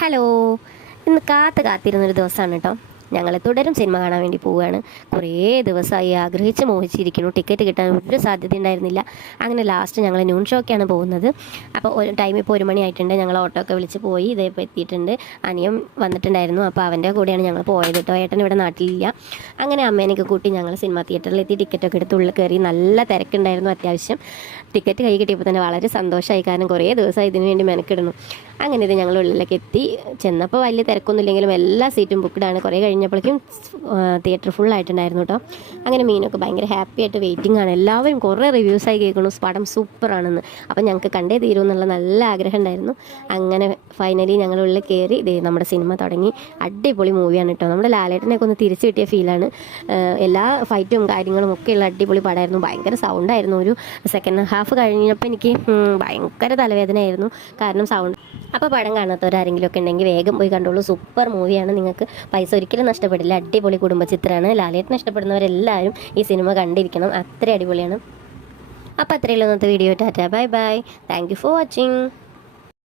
Hello. ഇന്ന് കാത്തിരുന്നൊരു ദിവസമാണ് കേട്ടോ. ഞങ്ങൾ തുടരും സിനിമ കാണാൻ വേണ്ടി പോവുകയാണ്. കുറേ ദിവസമായി ആഗ്രഹിച്ച് മോഹിച്ചിരിക്കുന്നു. ടിക്കറ്റ് കിട്ടാൻ ഒരു സാധ്യത ഉണ്ടായിരുന്നില്ല. അങ്ങനെ ലാസ്റ്റ് ഞങ്ങൾ നൂൺ ഷോക്കാണ് പോകുന്നത്. അപ്പോൾ ഒരു ടൈം ഇപ്പോൾ 1 മണി ആയിട്ടുണ്ട്. ഞങ്ങൾ ഓട്ടോ ഒക്കെ വിളിച്ച് പോയി. ഇതേപ്പോൾ എത്തിയിട്ടുണ്ട്. അനിയം വന്നിട്ടുണ്ടായിരുന്നു. അപ്പോൾ അവൻ്റെ കൂടെയാണ് ഞങ്ങൾ പോയത് കേട്ടോ. ഏട്ടൻ ഇവിടെ നാട്ടിലില്ല. അങ്ങനെ അമ്മേനെയൊക്കെ കൂട്ടി ഞങ്ങൾ സിനിമ തിയേറ്ററിലെത്തി. ടിക്കറ്റൊക്കെ എടുത്ത് ഉള്ളിൽ കയറി. നല്ല തിരക്കുണ്ടായിരുന്നു. അത്യാവശ്യം ടിക്കറ്റ് കൈ കിട്ടിയപ്പോൾ തന്നെ വളരെ സന്തോഷമായി. കാരണം കുറേ ദിവസമായി ഇതിനു വേണ്ടി മെനക്കിടുന്നു. അങ്ങനെ ഇത് ഞങ്ങൾ ഉള്ളിലേക്ക് എത്തി. ചെന്നപ്പോൾ വലിയ തിരക്കൊന്നും ഇല്ലെങ്കിലും എല്ലാ സീറ്റും ബുക്ക്ഡാണ്. കുറേ കഴിഞ്ഞപ്പോഴേക്കും തിയേറ്റർ ഫുൾ ആയിട്ടുണ്ടായിരുന്നു കേട്ടോ. അങ്ങനെ മീനൊക്കെ ഭയങ്കര ഹാപ്പി ആയിട്ട് വെയിറ്റിംഗ് ആണ്. എല്ലാവരും കുറേ റിവ്യൂസായി കേൾക്കുന്നു പടം സൂപ്പറാണെന്ന്. അപ്പം ഞങ്ങൾക്ക് കണ്ടേ തീരും എന്നുള്ള നല്ല ആഗ്രഹം ഉണ്ടായിരുന്നു. അങ്ങനെ ഫൈനലി ഞങ്ങൾ ഉള്ളിൽ കയറി നമ്മുടെ സിനിമ തുടങ്ങി. അടിപൊളി മൂവിയാണ് കേട്ടോ. നമ്മുടെ ലാലേട്ടനെയൊക്കെ ഒന്ന് തിരിച്ചു കിട്ടിയ ഫീലാണ്. എല്ലാ ഫൈറ്റും കാര്യങ്ങളും ഒക്കെയുള്ള അടിപൊളി പടമായിരുന്നു. ഭയങ്കര സൗണ്ടായിരുന്നു. ഒരു സെക്കൻഡ് ഹാഫ് കഴിഞ്ഞപ്പോൾ എനിക്ക് ഭയങ്കര തലവേദനയായിരുന്നു. കാരണം സൗണ്ട്. അപ്പോൾ പടം കാണാത്തവരാരെങ്കിലും ഒക്കെ ഉണ്ടെങ്കിൽ വേഗം പോയി കണ്ടോളൂ. സൂപ്പർ മൂവിയാണ്. നിങ്ങൾക്ക് പൈസ ഒരിക്കലും നഷ്ടപ്പെടില്ല. അടിപൊളി കുടുംബ ചിത്രമാണ്. ലാലേട്ടനെ ഇഷ്ടപ്പെടുന്നവരെല്ലാവരും ഈ സിനിമ കണ്ടിരിക്കണം. അത്ര അടിപൊളിയാണ്. അപ്പോൾ അത്രയുള്ള ഇന്നത്തെ video. Tata bye bye. Thank you for watching.